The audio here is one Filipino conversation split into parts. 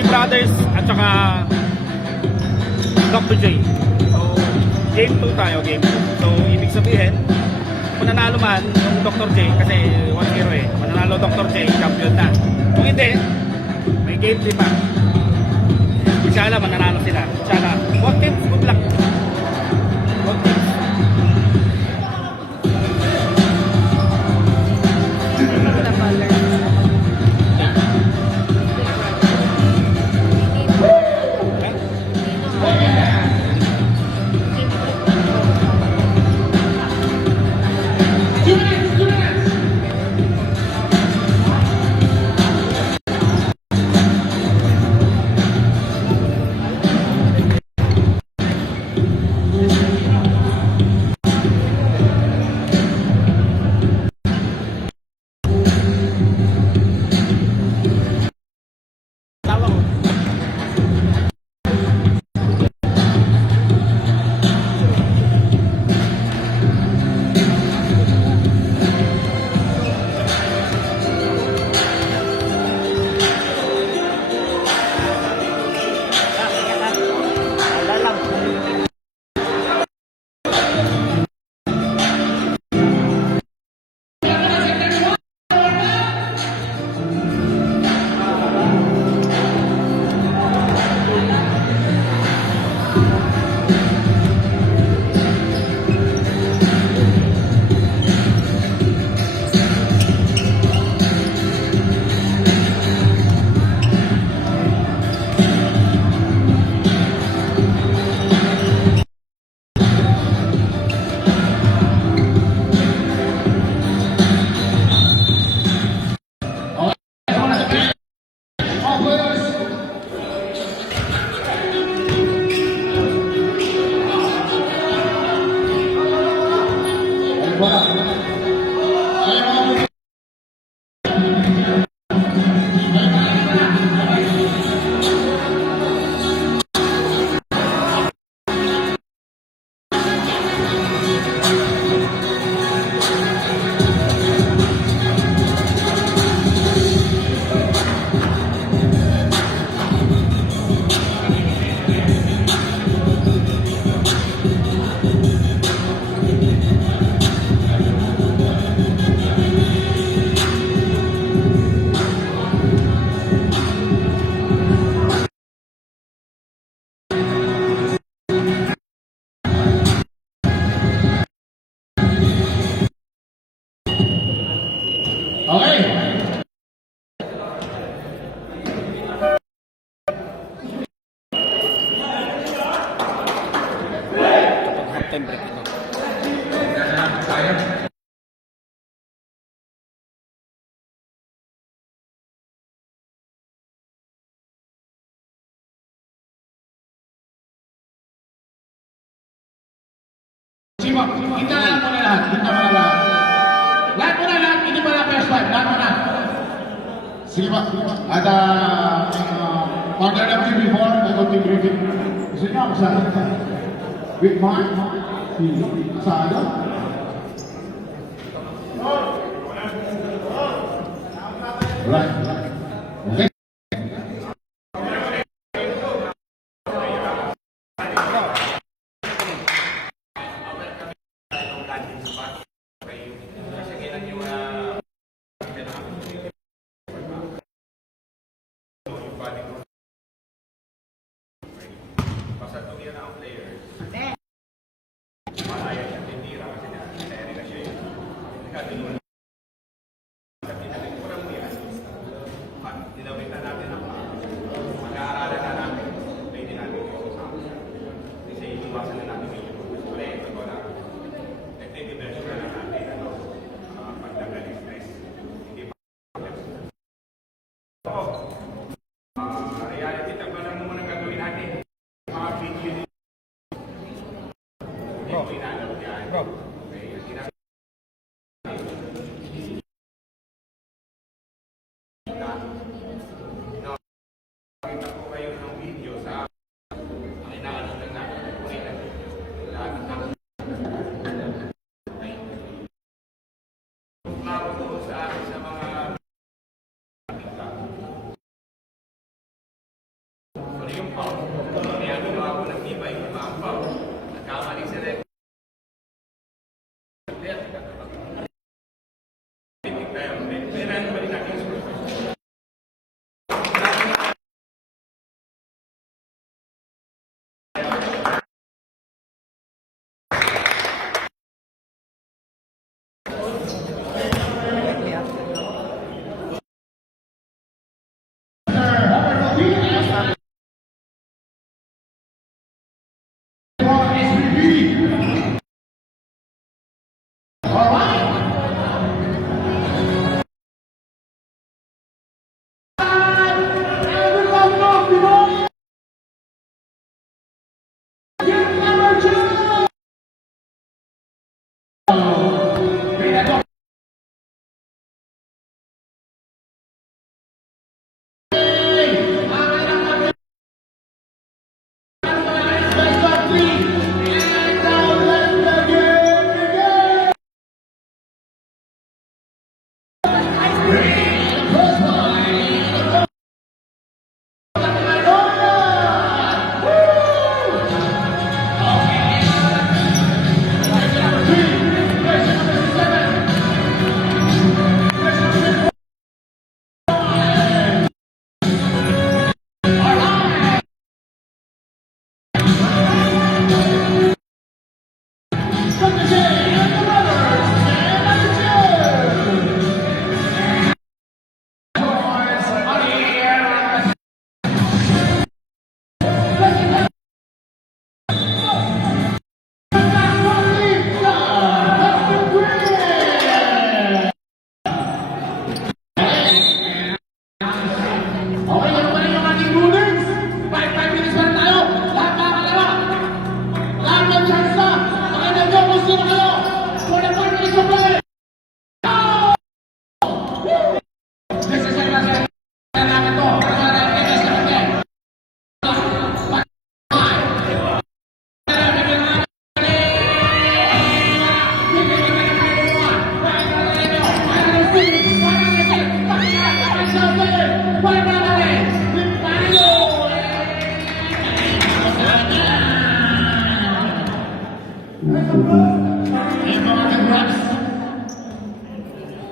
Team Brothers at saka Dr. J. So, game 2 tayo, game 2. So, ibig sabihin, kung nanalo man yung Dr. J, kasi 1-0 eh, mananalo Dr. J, champion na. Kung hindi, may game 3 pa. Inshallah, mananalo sila. Inshallah. Both teams, good luck. Both teams. Halftime break ito. Simo, kita lang muna lahat. Kita muna lahat. Lahat muna lahat. Hindi pa na first time. Lahat muna. Sige pa. At partner ng TV4, nag-conting briefing. Gusto niyo ako sa with Mark, Asado. Right. Okay. Basta tumiyan na ang players. Malaya siya tindira kasi na-seri na siya yun. Nagkatinuan sa pinagkuran mo yan. Dinawitan natin ang mag-aaralan na natin. Pwede natin yung kasama. Kasi iwasan na natin yung ulit. Ito na. Nagtitiversion na natin. Pagdagal yung stress. Hindi pa. Reality tag ba lang muna gagawin natin? Mga video nito. Bro. Bro. Kaya ginawa ko ng tibay, maampaw. Nagkamali si Red. Titig tayo. May run pa rin natin.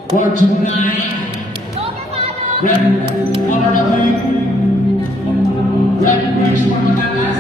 For tonight, Red Bridge for Matalas.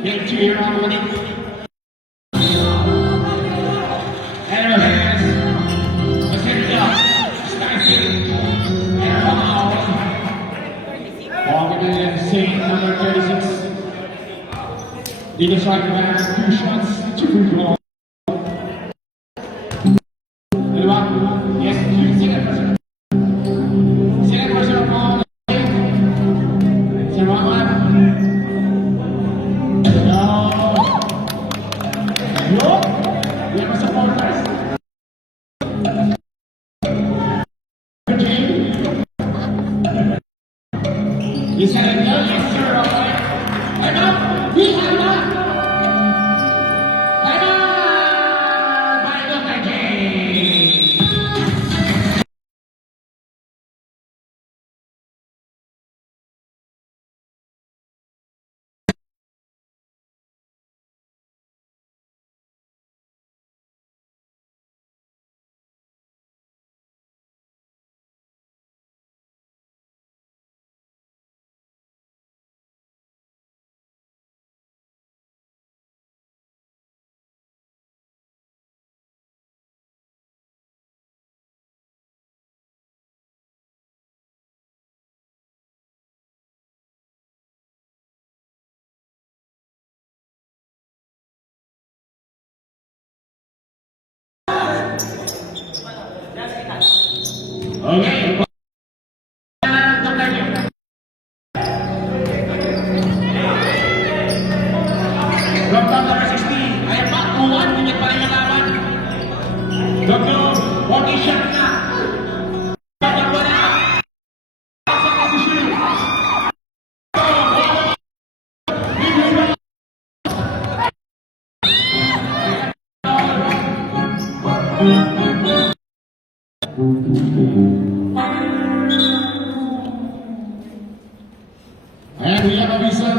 Can't you hear how many? He decided to have 2 shots, 2 free throws. Dalawa. Yes, second person. Second person of all. Second one. Yo. We have a supporters. Is that a no? Yes, sir. Okay. And now, we have that. And by Dr. J. Okay. From number 16, ay pa, kuwan, hindi pa rin malaman. Dr. Body shot na. Pagkakwa na. Sa posisyon. And we have a visa.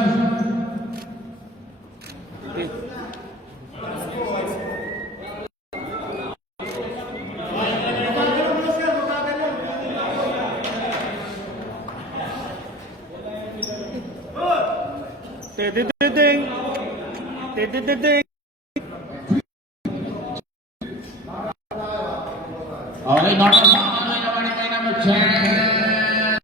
Tidididing. Tidididing. Okay, normal pa. Ano yung naman yung number 10?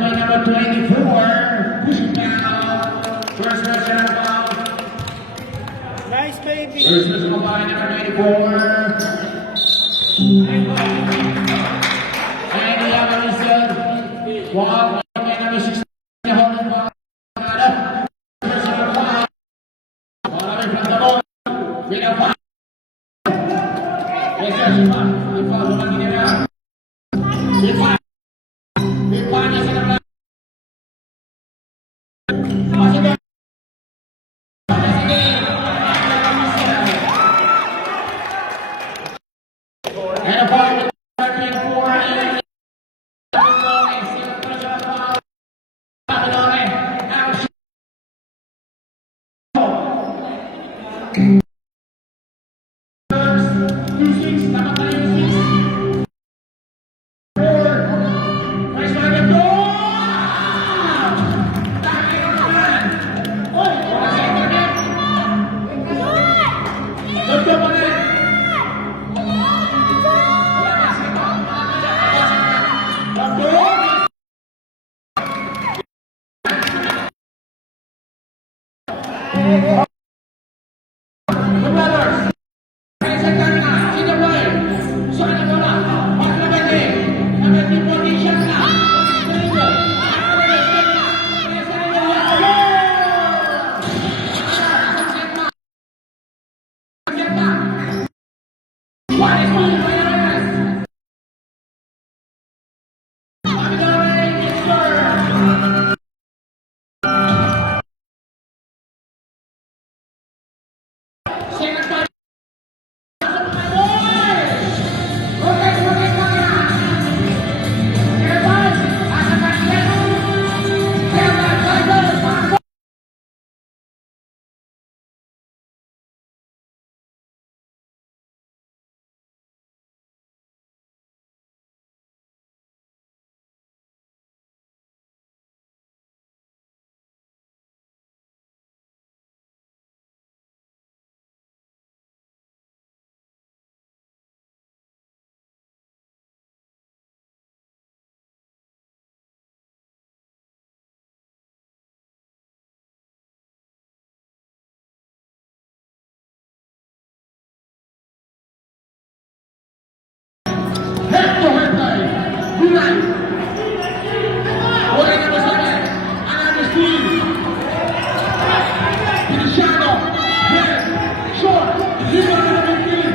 Number 24, pushing down. First person of all. Nice baby. First person of all, number 24. And the other is number 16. Person of all. Marami from the ball. With a foul. Yes, sir. May foul naman ginagawa. May foul. May foul niya sa kapatid. And a foul with 24. The brothers. Present na. Sino ba yun? Saan na ba? Maglaban din. Nag-team position na. Head-to-head tayo. Gulay. Wala na masabi. Another steal. Feliciano. Head. Short. Libre na ng team.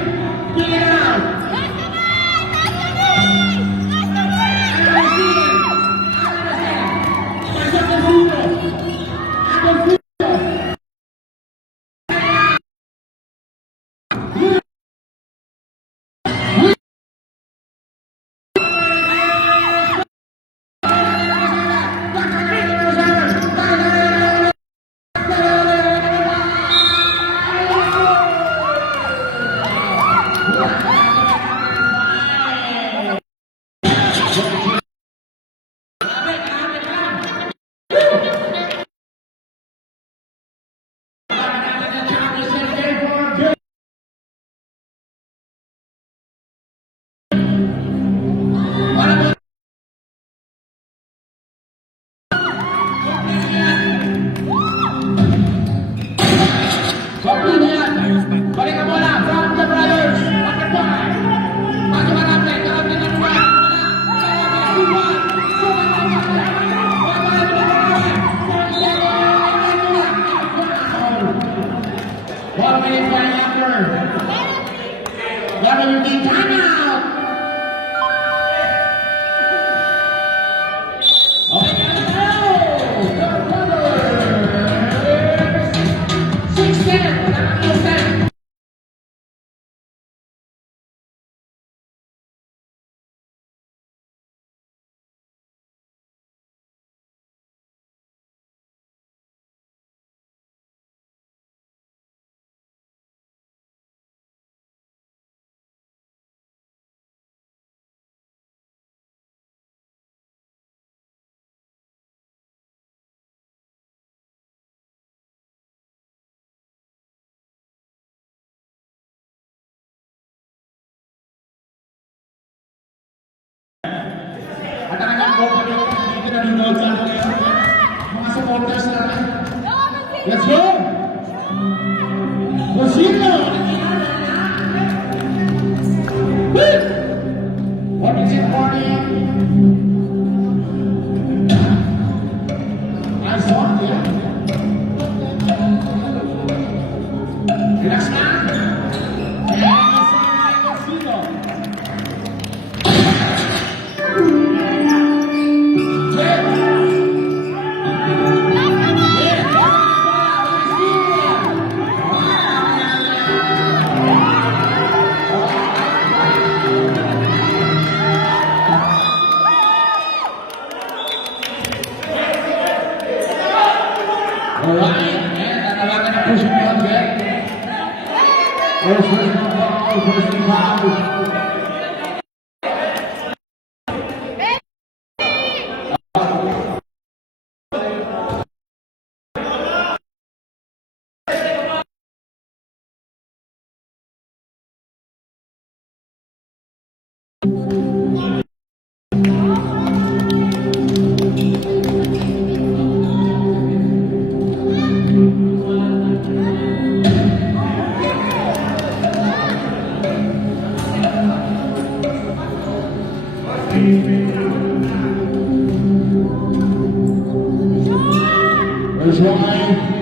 Pili na lang. Another steal. Pasok na zero. Another steal. Balik ang bola from the brothers. Number 5. Pasukan natin. Kalapit ang bola. One minute by after. WD timeout. Okay, the brothers. 6-10. At talagang company dito nanonood sa akin. Mga supporters natin. Let's go! Rosino! What is it, party? Nice one, yeah. Relax man. Rosino. Alright, and nanawagan na po si Miguel. First round. First one.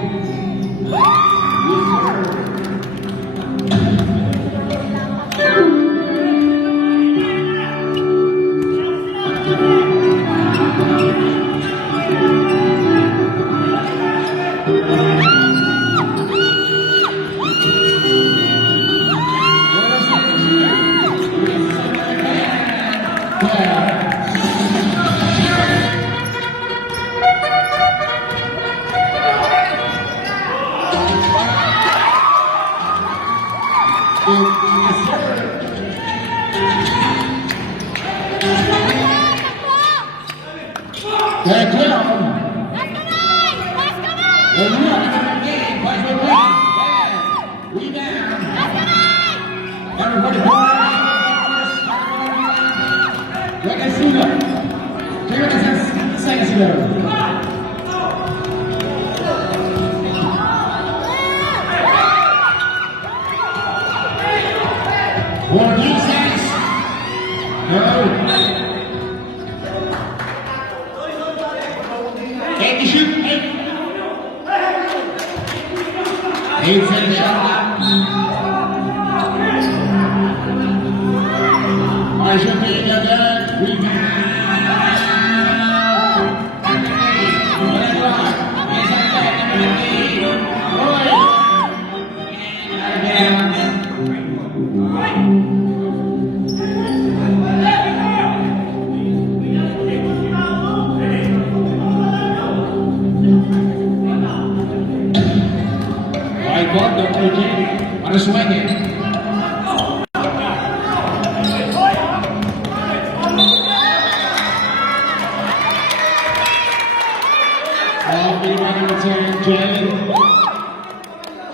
Para swinging.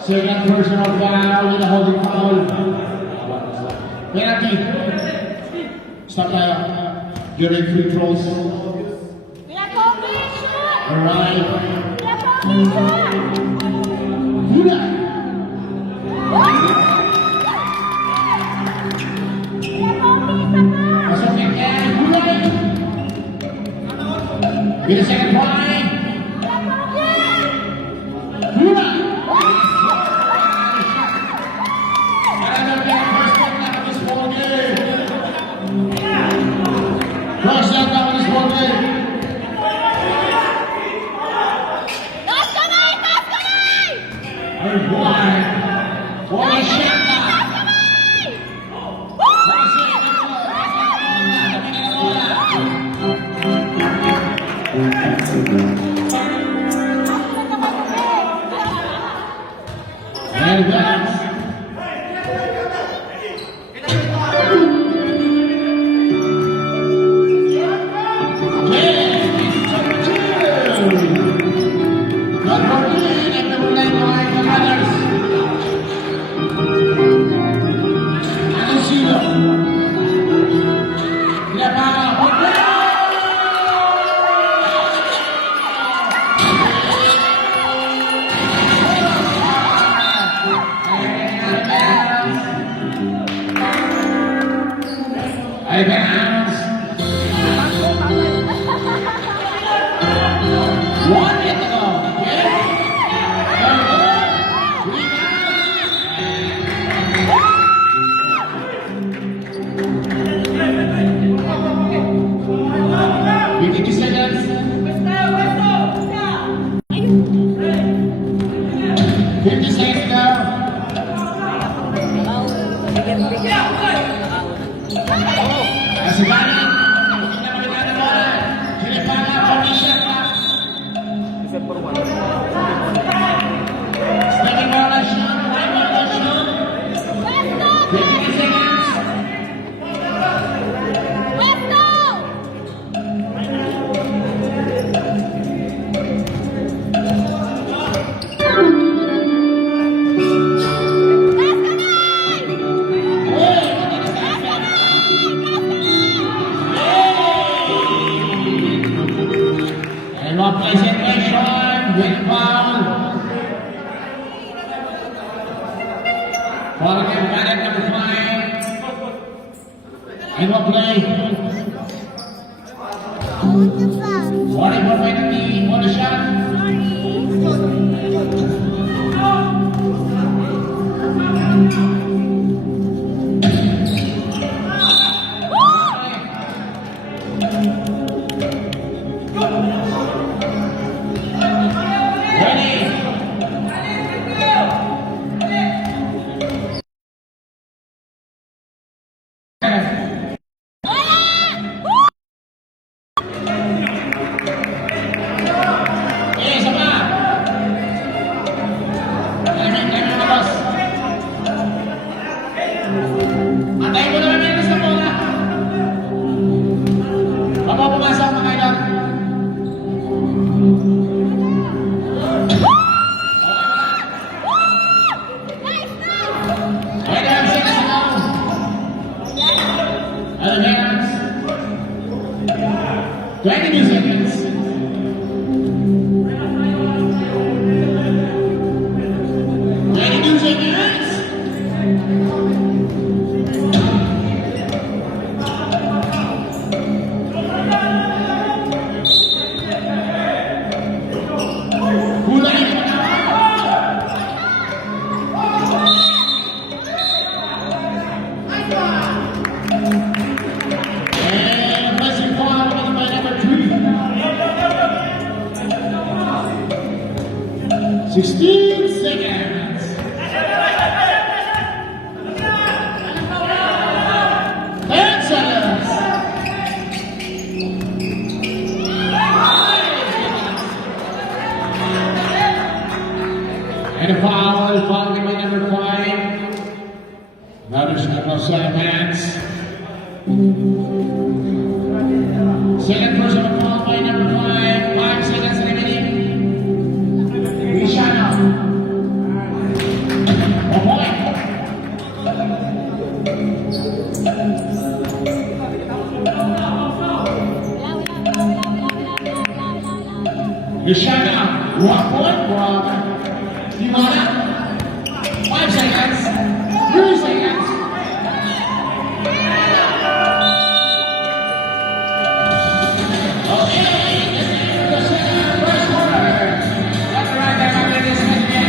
Second personal foul with a holding foul. Penalty. Stop tayo. During free throws. Alright. Hula. Pasok yan. Hula. With a second point. Hula. First down now in this ball game. And what a shot now. And that's And what play? 44 penalty on the shot. And a foul coming number 5. Another slap hands. Second personal foul by number 5. 5 seconds remaining. Rishana. 1 point. Rishana. 1 point from Ivana, 5 seconds, 3 seconds. Okay, this is the first quarter. Let's ride that after this again.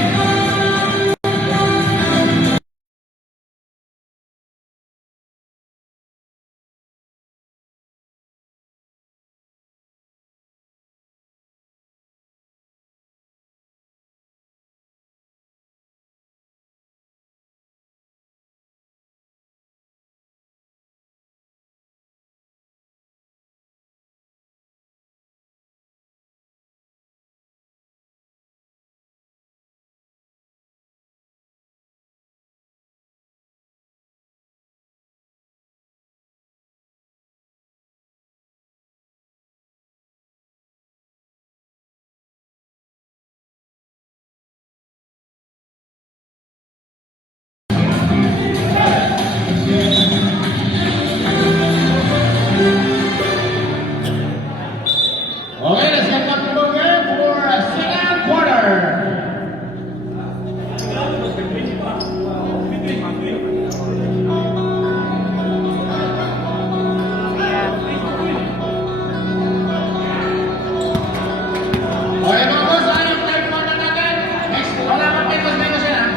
Okay, let's get back to the game for a second quarter. Okay, mga boss, ano yung third quarter natin? Next, wala pang pekos-pekos yan, ha?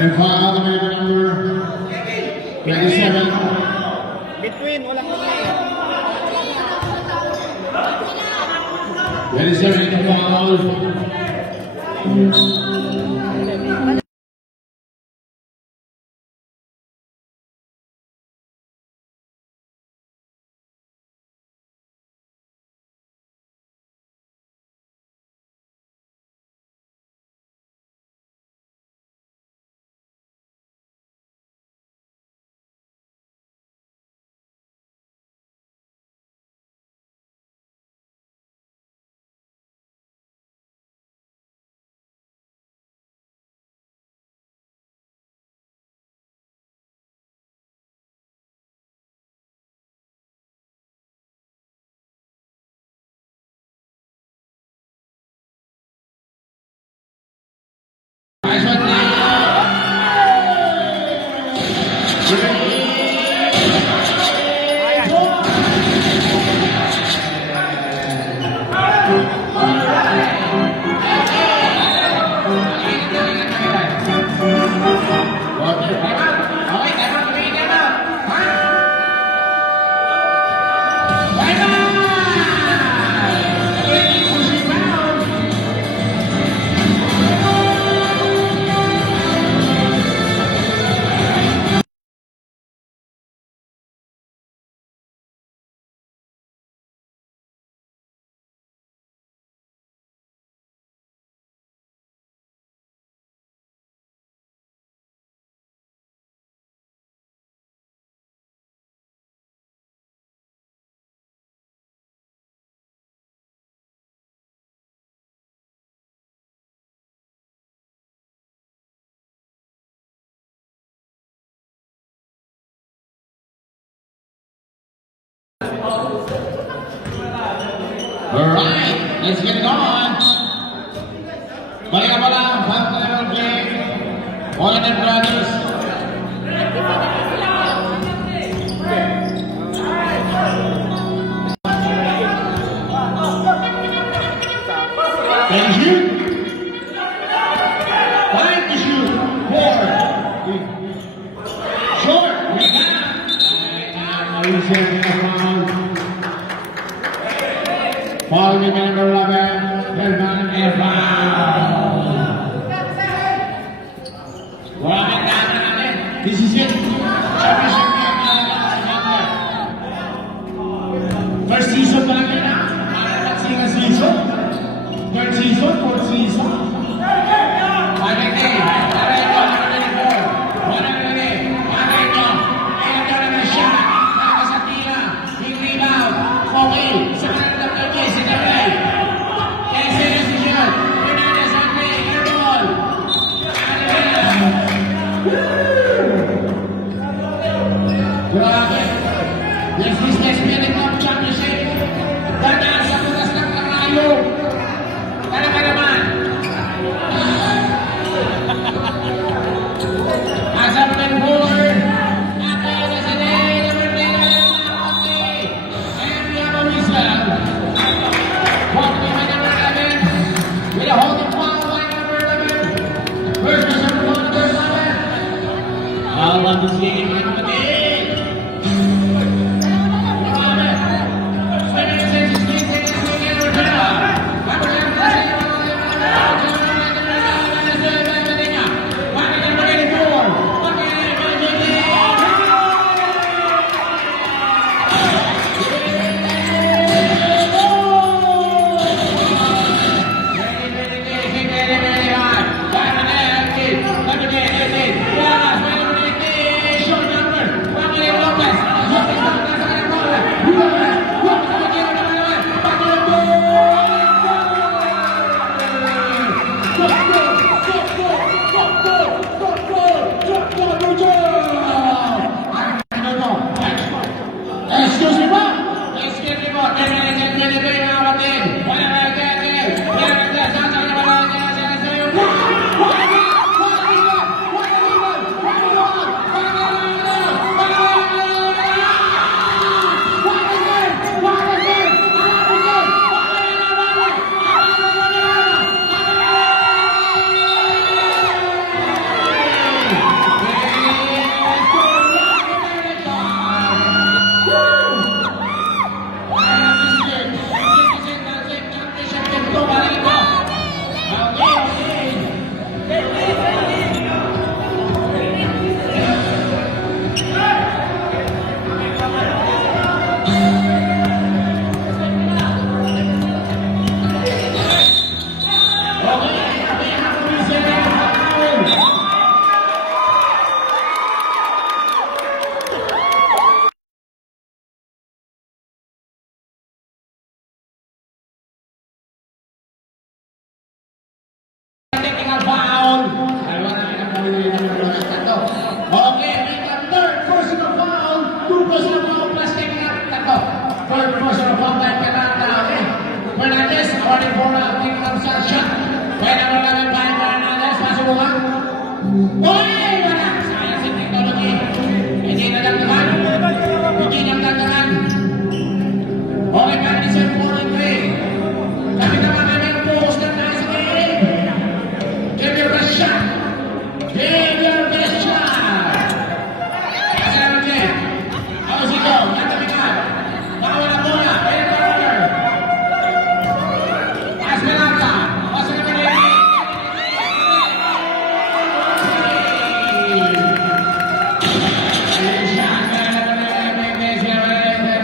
And foul coming in number 27. Between, walang between. 27 in the foul. Alright, let's get it on. Balik pa lang, back level game. Warner Brothers. Can you shoot? 5 to shoot. 4. Short. Foul with number 11. Herman Evan. Wala na natin. This is it. Championship game na first season pa lang yun ha. Second season. Third season. Fourth season. Final game. Pareto. 194. 198. Pareto. Ayan ka naman siya. Naka sa tila. Big rebound. Okay. Sa kanila ng game. Si Garay. Ese decision. Hernandez Andre. Air ball. Grabe. Yes, this next minute of championship. Dadaan sa butas ng karayo. Talaga naman. Asa mo ng board. Ate, nasa day. Number 10. Okay. And we have a whistle. Walking by number 11. With a holding foul by number 11. First person for number 7. How about this game? Excuse me po. Excuse me po. Okay, make a third personal foul. 2 personal foul plus taking up tatlo. Third personal foul by Canada. Okay. Fernandez, awarded for taking up shot. Kaya naman namin by Fernandez. Masubukan. Okay, wala. Science and technology. Hindi na dagdagan. Hindi na dagdagan. Okay, condition 4-3. Kami naman namin focus na tayo sa game. Give your best shot. Give your best shot. How's it go? Natabigan. Nakawala bola. Ayan na runner. Esperanza. Pasa na kanila.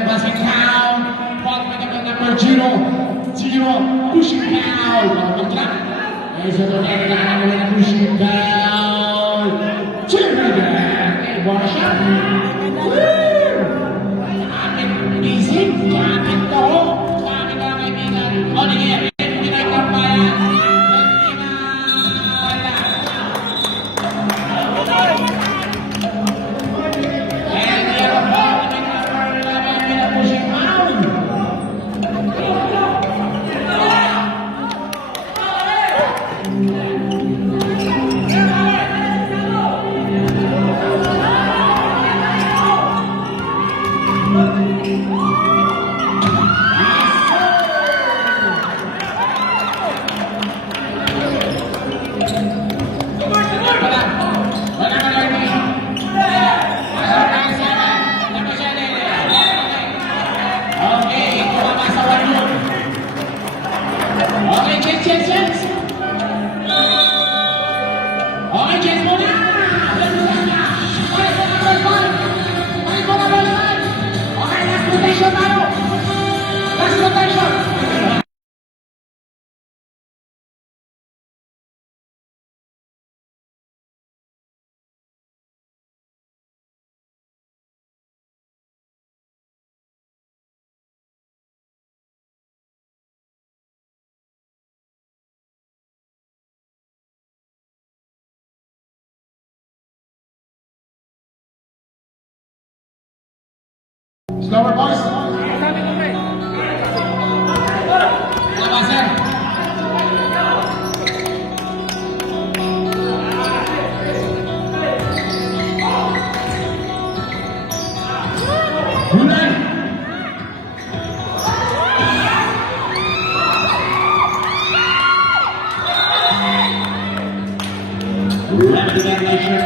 Passing down. Ball with the number 0. Pushing down. There's a pushing down. Bola shot. Isip, jacket ko. Sabi ka kaibigan. O, sige. Hindi na ikampayan. Hindi na wala. And the other ball, the number 11 with a pushing down. Slower, boys. Labasan. Hulay. Rapid animation.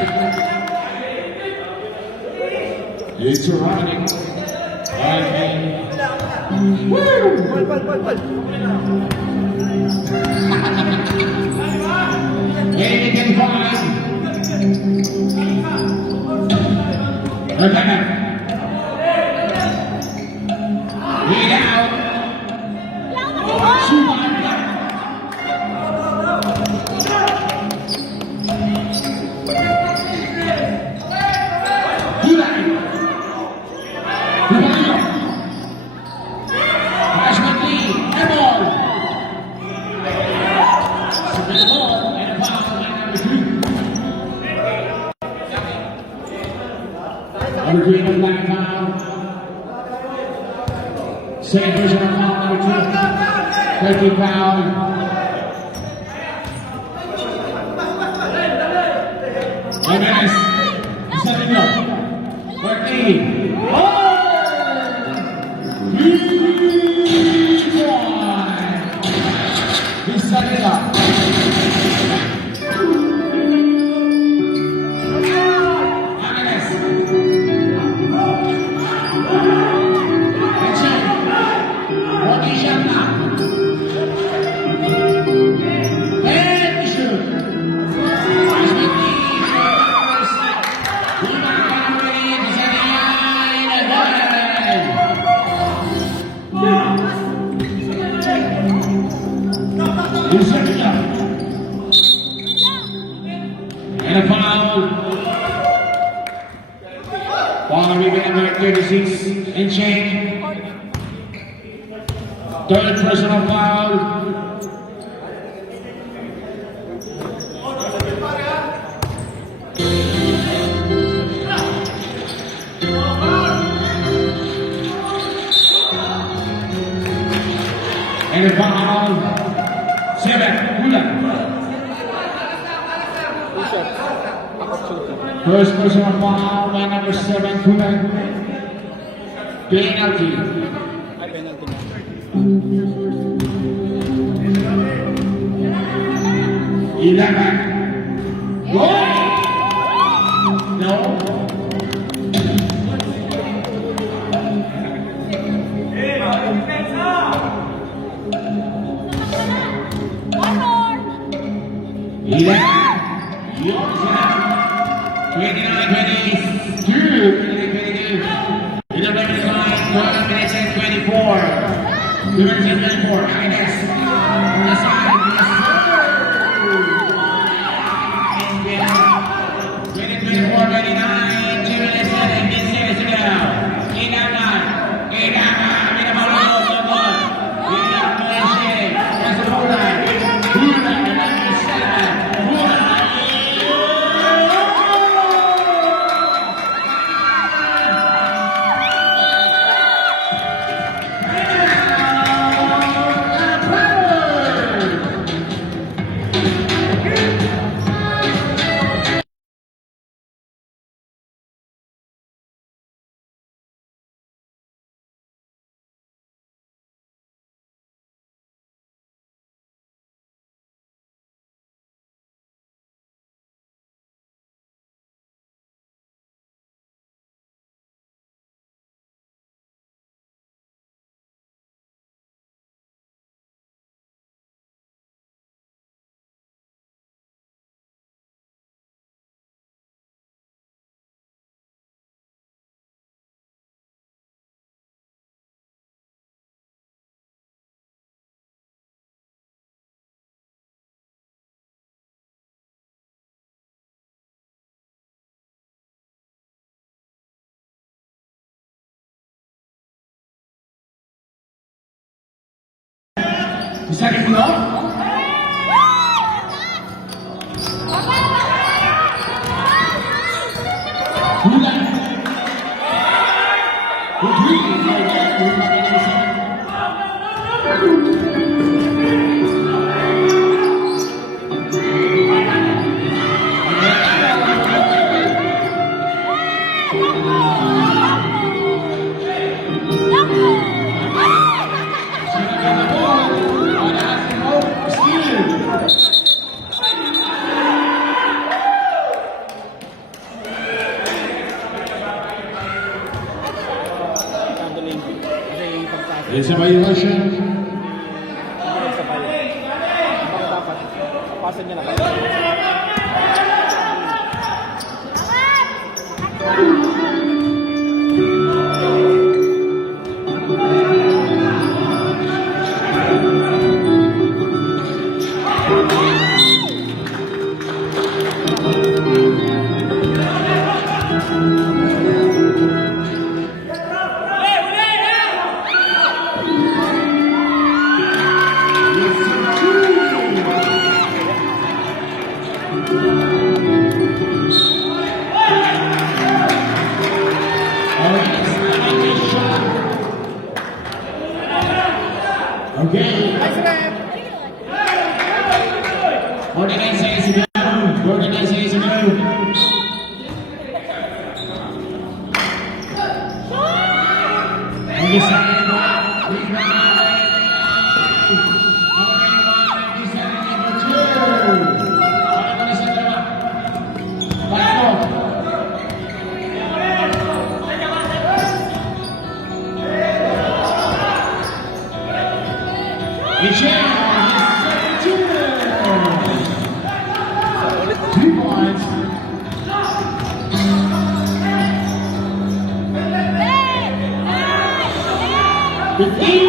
It's running. Maybe can find. Okay. Lead out. Number 3, number 9 foul. Same version of foul, number 2. 13 foul. Jimenez. Second up. 13. Oh! 3-1. He's second up. And a foul. Ball rebound number 36 in change. Third personal foul. And a foul. 7. Hula. First personal foul by number 7, Kulan. Penalty. Ay, penalty na. 11. Goal! No. One more. 11. 29-22. In the revenue line, 12 minutes and 24. 2 minutes and 24. Agnes. On the side. Yes. 24, 29. 2 minutes and 18 seconds to go. 8 down 9. 8 down 9. In the ball. In the position. That's the goal line. Second floor. Hula. Three. Handling. Kasi yung pagkasa. It's a violation. Hindi sa bayo. Baka dapat. Pasan niya na kayo. Okay. 49 seconds to go. 49 seconds to go. On the second one, we got number 2. On the second one. Final. Michelle, 2 points. Fifteen.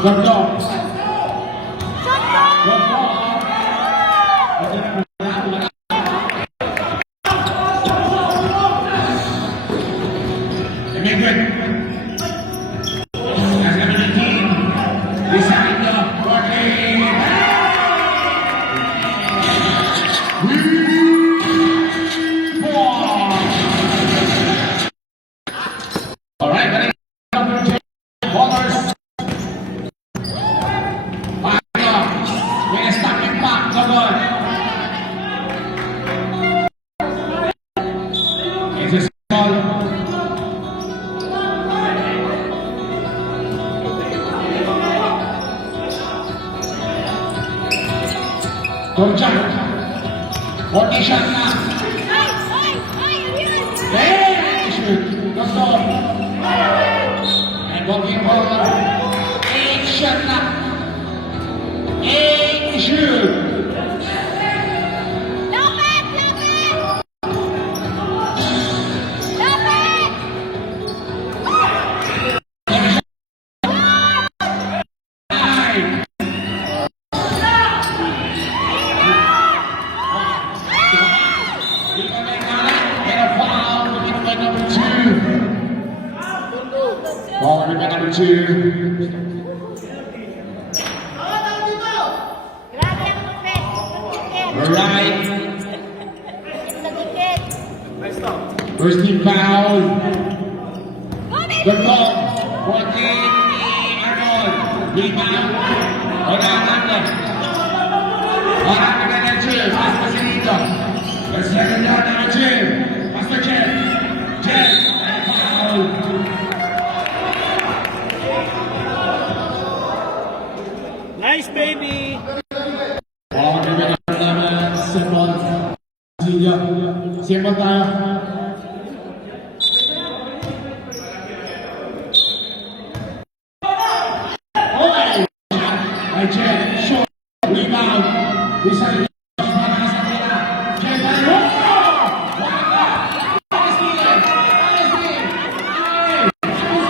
Ganda. Shot clock! Ganda. Emigren. As number 19, design the working. All right, but number 10, ballers. Mario, may stopping back, Gabon. It's a small. Gonjak. Forty shot na. Hey, shoot. Gusto. And walking ball. 8 shot na. 8 shoot. Lapit! Lapit! Lapit! Nine. And a foul committed by number 2. Foul committed by number 2. Grabe ang lupit. Right. Sa dikit. First team foul. Gomez! The ball. 14. Arnold. Rebound. Kailangan na. Marami ka na Jim. Pasta si Rito. The second down na Jim. Pasta Jen. Jen. And foul. Nice, baby! Ball committed by number 11. Simple. Simple tayo. Oy! Ay, Jen. Short. Rebound. Bisa rin. Para sa pera. Jen, tayo. Wala! Ayusin! Ayusin! Ayusin!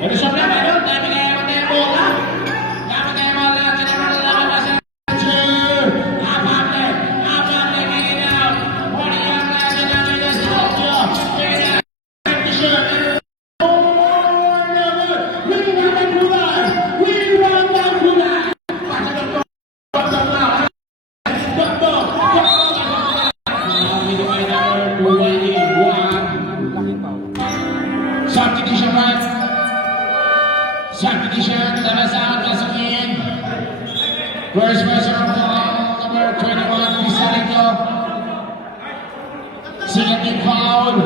Pero sobrang ano, dami na yung mga bola. Dami na yung mga laki na mga lalabas sa Aparte, ganyan. Wala yung lagi na nila sa Tokyo. Ganyan. We want the kulay! We want the kulay! Pasa ng to! Pasa na! Dokto! Hindi ko na substitution right. Substitution, Tabasang Kasukin. First person of foul, number 21, Pizarrito. Second team foul.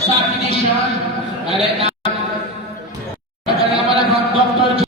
Substitution. Balik na. Pagkalaman ng Dr.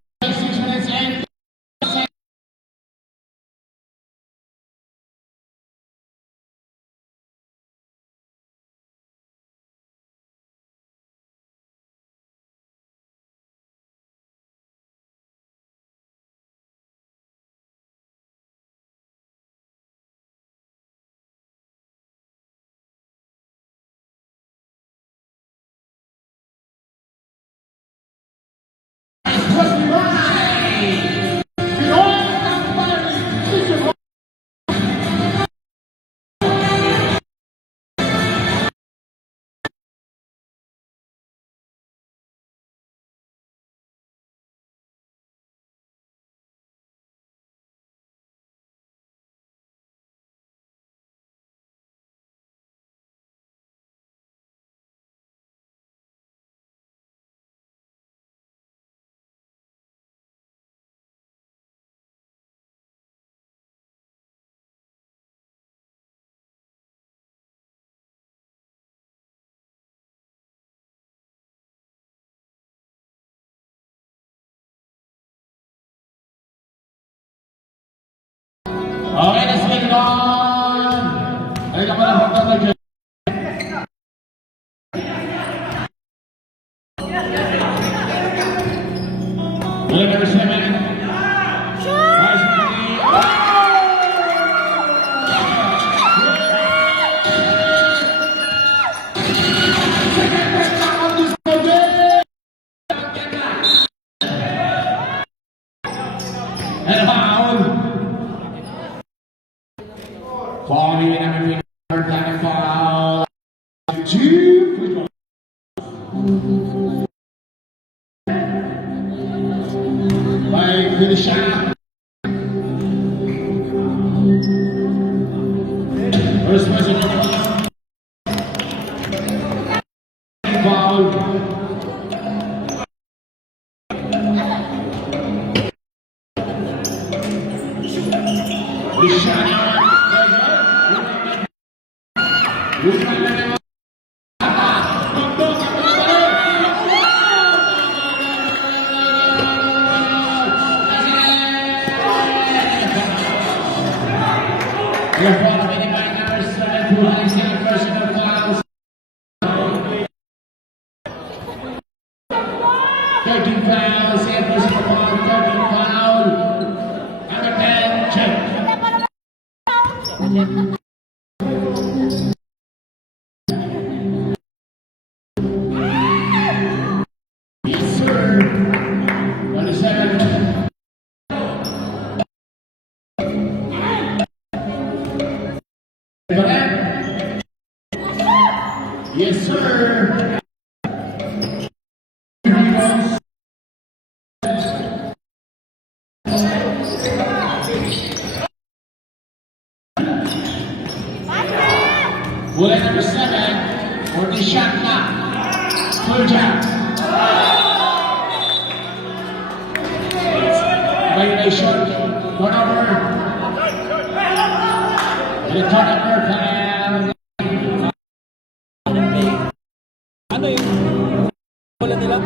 Okay, let's get it on. Ay, ka pala pagkakay dyan. Wala number 7. And foul. Falling in every and foul. Two. By Felicia. First person. Foul. Your following by number 7, who has the personal fouls. 13 fouls, and personal foul, 13 foul. Number 10, check. Yes, sir. 27. Yes, sir. Bullet number 7 for the shot clock. Full jab. Violation. Turnover. The turnover foul. Ano yung bola nila?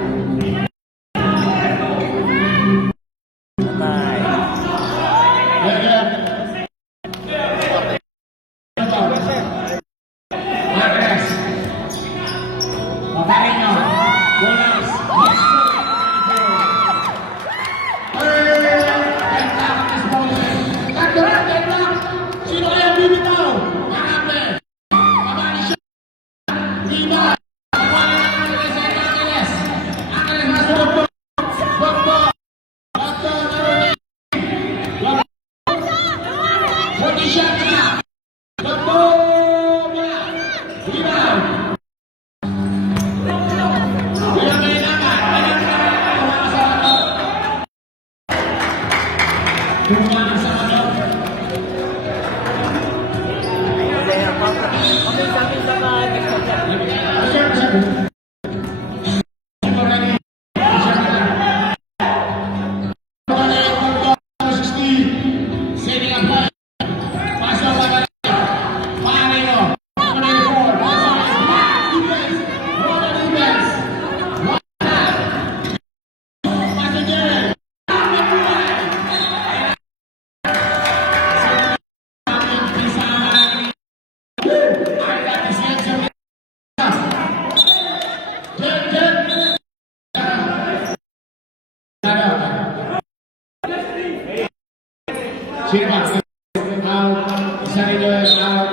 Out. Isa rin out.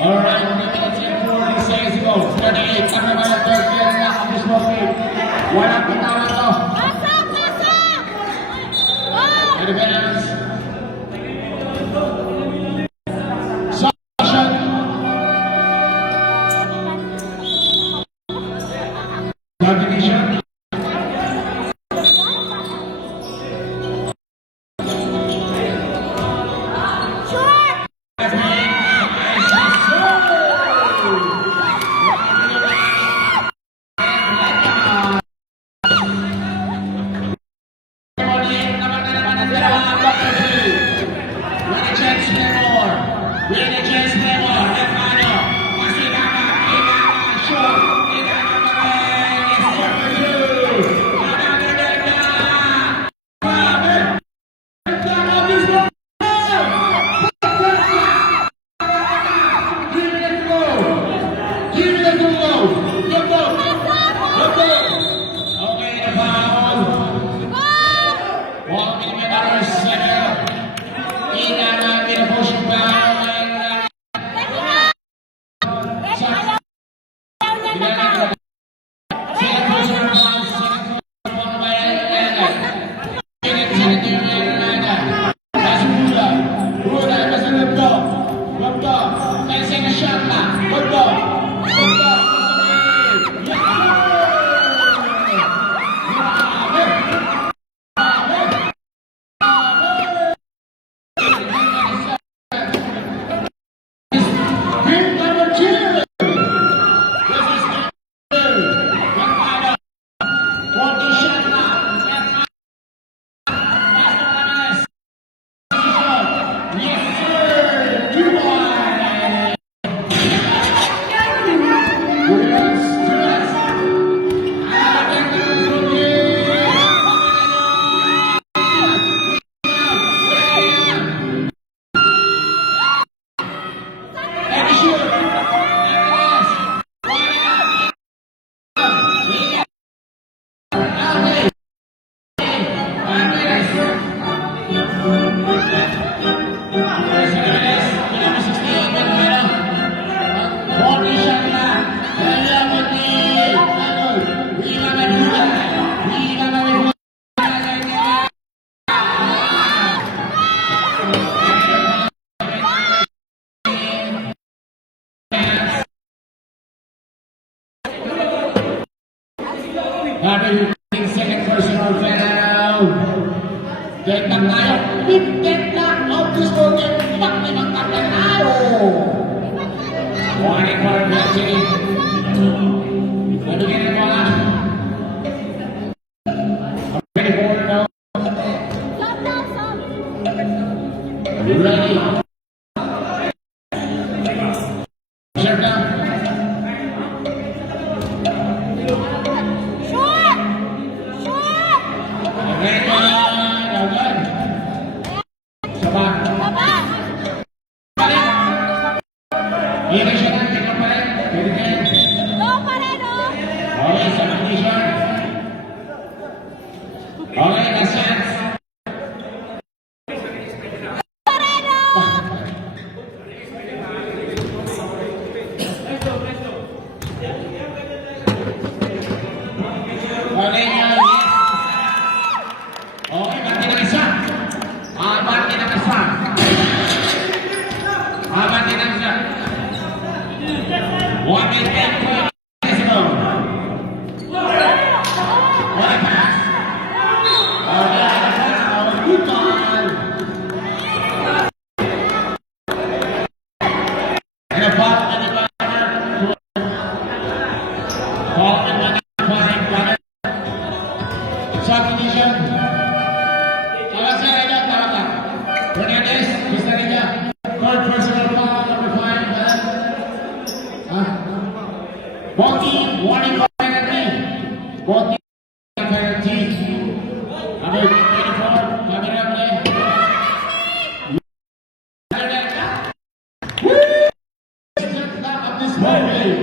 Alright, minutes and 40 seconds to go. 38, ang naman ang third player na ang mismo play. Walang pinawa to. Advance. Submission. Submission. Yes, sir. Having second personal foul. Get na tayo. 15 na of this score game. Pag-limang tablao. Warning for Betsy. Nabigyan mo na. Ready for now. Stop now, stop. Ready. Serve na. Short! Short! Ready mo na. Agad. Sabak. Baba! Balik. Iyan siya na. Tingnan pa rin. Pwede kayo. Go pa rin, oh! Okay, sa condition. Okay, na chance. Pa rin, oh! Okay, yes. Okay, bati ng isa. Bati ng isa. Bati ng isa. 1 minute and 20 seconds to go. What a pass. Okay, good ball. And a ball and a ball. Ball and a ball. Subdivision. Tawag sa Reda, tawag ka. Fernandez, Mr. Reda. Third personal foul, number 5. Both team, warning for penalty. Both team, penalty. Number 24, camera play. Woo! Just lock up this whole game.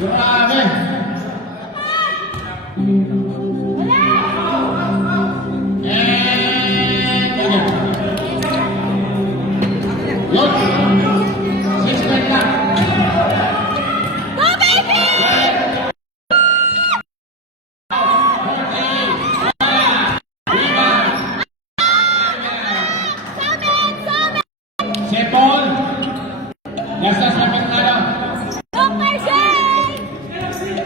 Grabe. Look, 6 men lang. Go, baby! Summit! St. Paul, nasa sa Pagkala. Go, Pershing!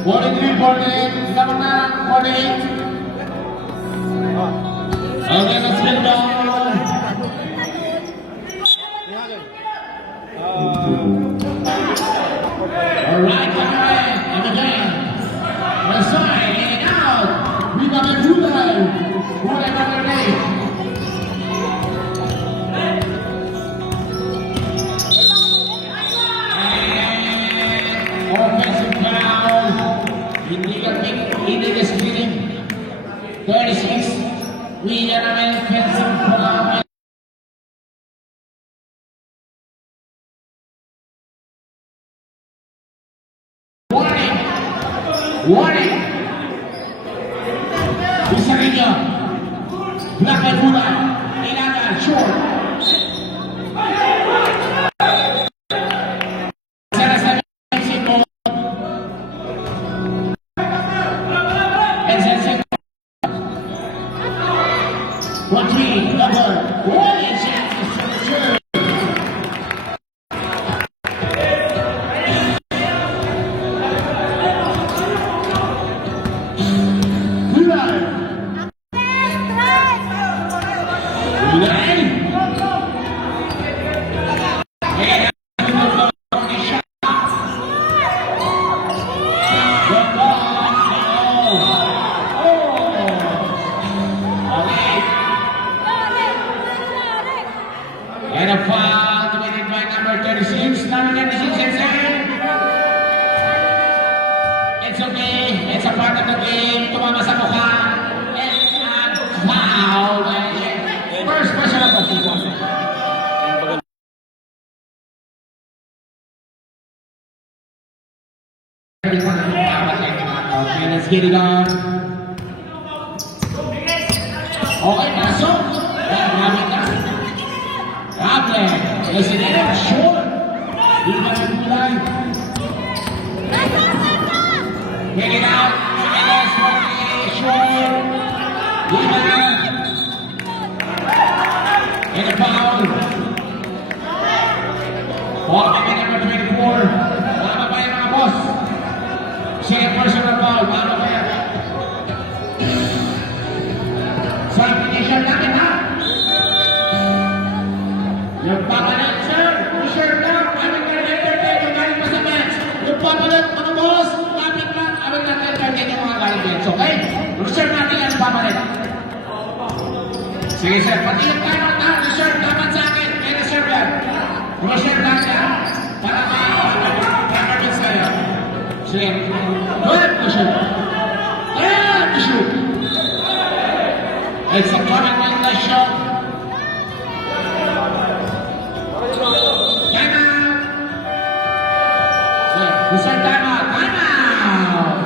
43, 48, number 9, 48. Okay, let's get down. Alright, alright, and again. The side and out. We got a good line. What another day. Offensive foul. Hindi ka screening. 36. We got an offensive foul. Warning! Warning! Isa rin niya. Black and Bulan. Ilagan. Short. Sana sa Mexico. And Mexico. 1-3. Number 1. And Mexico. And a foul committed by number 36. Number 36 is in. It's okay. It's a part of the game. Tumama sa mukha. And foul. First personal foul. Okay, let's get it on. Okay, pasok. Grabe ka. Grabe. Listen in. Short. Di ba yung kulay? Get it out. Let's short. Di ba? And a foul. Walking in number 24. Tama ba yung mga boss? Second personal foul. Tama ba yan? Substitution natin ha? Yung papalit, sir. Sure lang. Aming ka entertain yung galing pa sa bench. Yung papalit, mga boss. Kapit lang. Aming ka entertain yung mga galing bench. Okay? Reserve natin yan papalit. Sige sir. Pati yung timer na. Reserve. Dapat sa akin. May reserve yan. Reserve lang yan. Para may sa'yo. Sige. Go ahead, reserve. And shoot. It's a coming one last shot. Time out. We said time out. Time out.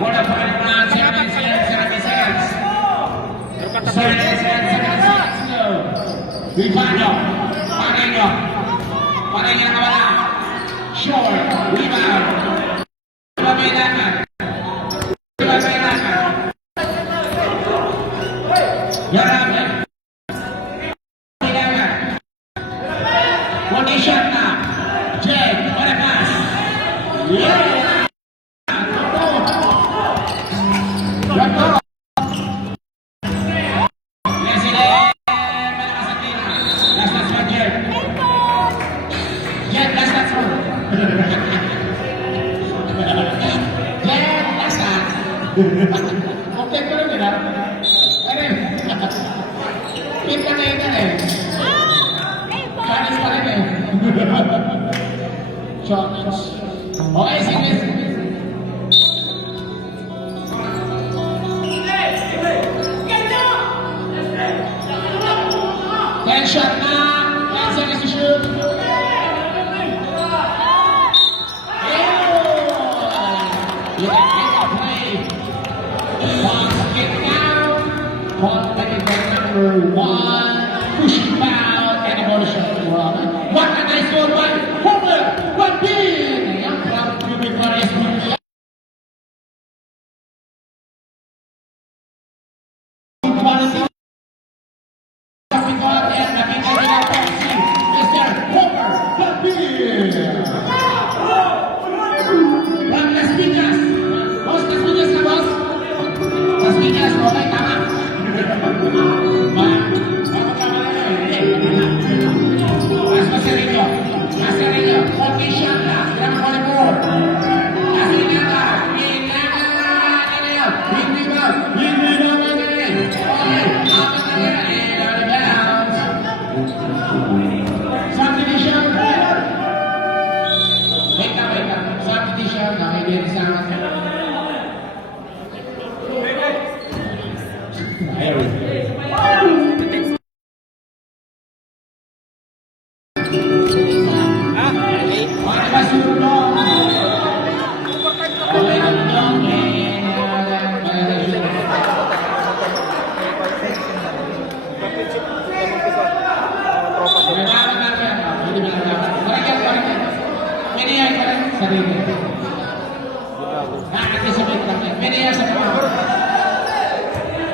What a final round, 7 seconds. Rifano, Panenyo na wala. Short, rebound. Pamailangan. Yarame. Pamailangan. Condition na. Jed, what a pass. Yeah. Okay ko rin nila. Ano yun? Pin ka na yun eh. Chinese pa rin eh. Chocolates. Okay, sige. Ten shot na. 10 seconds to shoot. You can make a play. Box it down. Contact number 1. Pushing foul. And a bonus shot. What a nice goal by Homer. One big. Young club. Cubic Paris.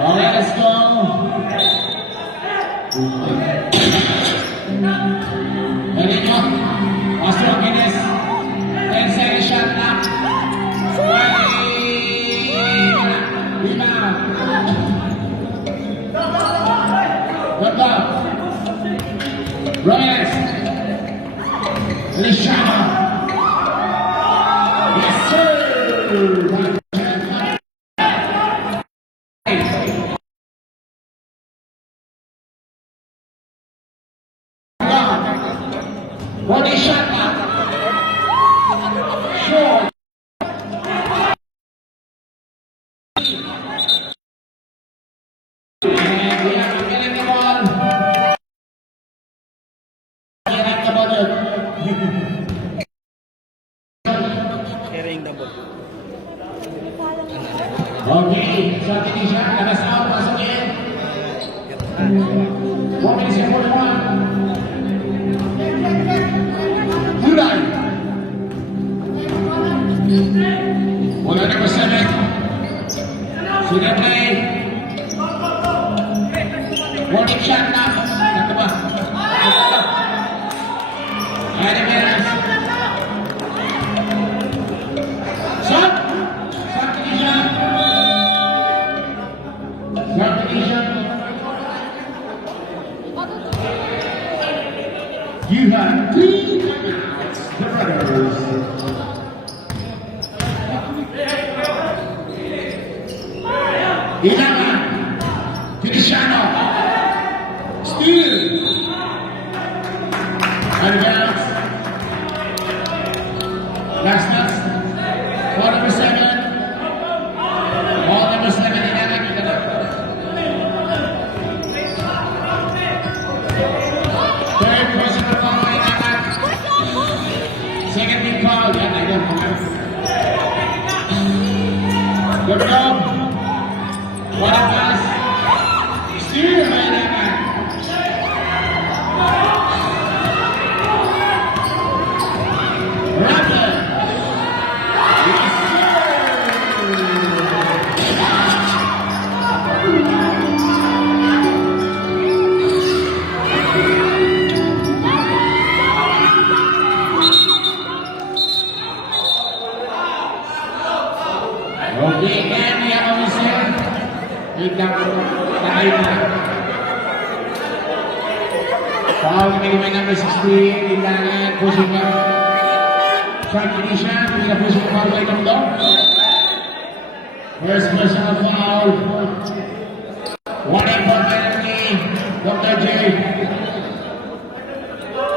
Okay, let's go. Ready nyo? Astro Guinness. 10 second shot na. Rebound. Good luck. Reyes. Lishama. Yes, sir. Body shot na. Short. And we have to get in the ball. Get at the ball. Carrying the ball. Okay, so Tunisia, labas out, masukin. 1 minute and 41. Huray. Wala na ba 7? Sila play. Warning shot na. Ito ba? Ayan ang meron. Shot! Shot Tunisia. Shot Tunisia. You have 3 timeouts. The Brothers. Ilangan. Feliciano. Steal. Advance. Last nuts. Ball number 7. Ball number 7. Ilangan. Third personal foul by Ilangan. Second big foul. Yan, I don't know. Good job. What a pass. Steal by Ilangan. Rapper. Yes, sir. Okay, and we have a whistle. Wait lang po. Tayo na. Foul committed by number 16. Ilangan, pushing up. Shot Tunisia, with a pushing foul by Dongdong. First personal foul. 1-8 for penalty. Dr. J.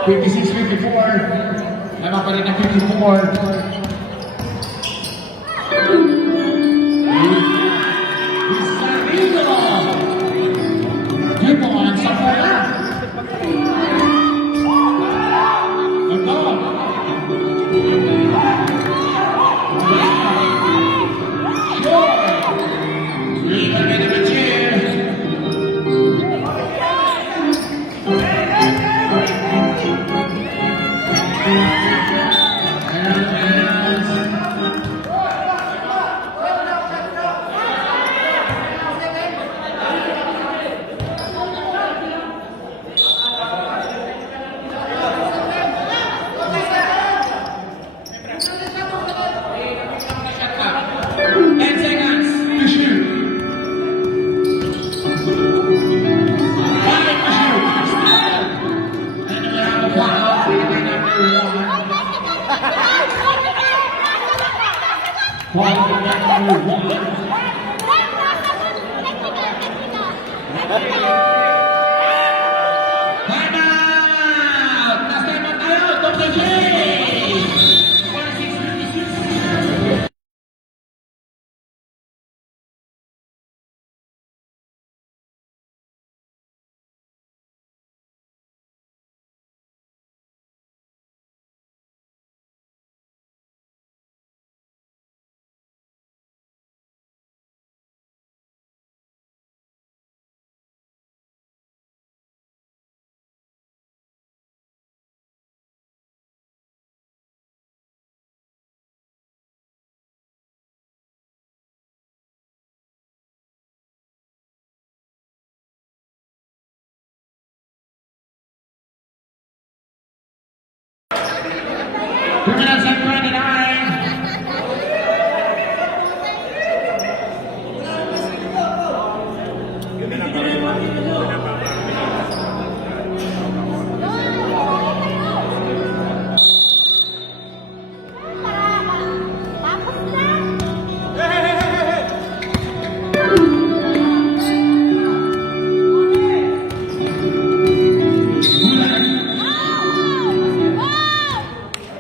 56-54. Lamang pa rin ng 54. Isarino. Dito ang sa bola. Ito. Criminals at 29. Tapos na.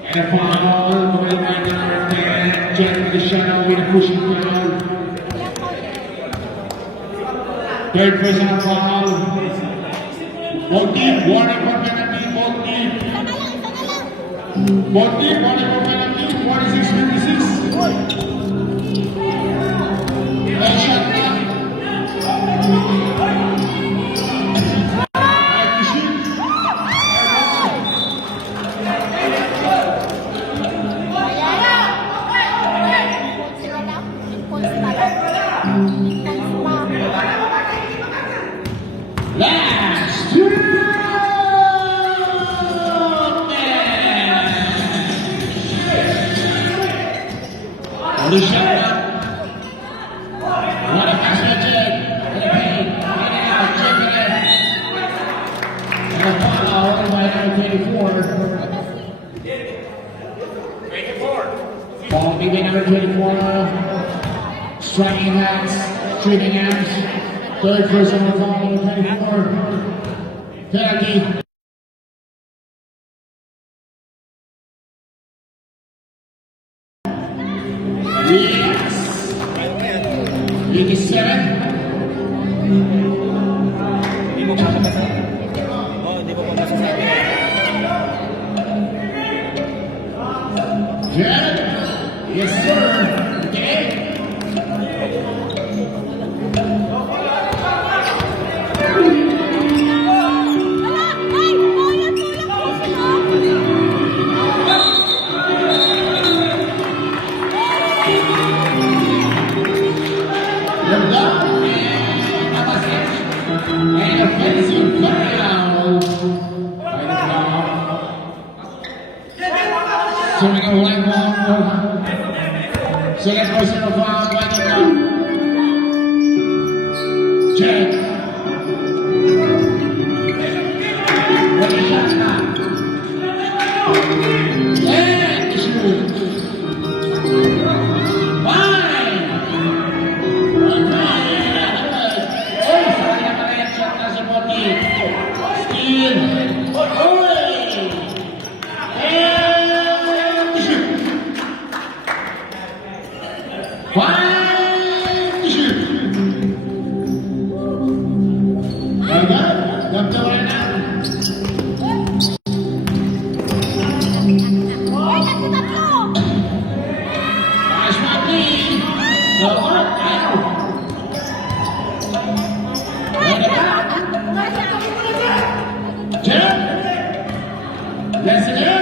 And a foul, by number 10, Jack the Shadow with a pushing foul. Third personal foul. Both team, warning for penalty, both team. Both team, warning for penalty, 46-56. And shot clock. And to shoot. Last two. On the shot clock. What a pass by Jed. And a pain. In and out. Jed again. And a foul by number 24. 24. Ball being number 24. Striking hands. Shooting hands. Third personal foul number 24. Penalty. Yes. 87. Hindi mo pa masasabi. Oo, hindi mo pa masasabi. Jed. Yes, sir. Okay. You're done. And an offensive foul. By the foul. Turning a line ball. Second personal foul by the foul. Jed. What a shot now. And shoot. Steal! Away! dalawa na. Ay, nagsitatlo! Nice Matty. Oo, ayaw. Ano ba? Jen? Yes, again.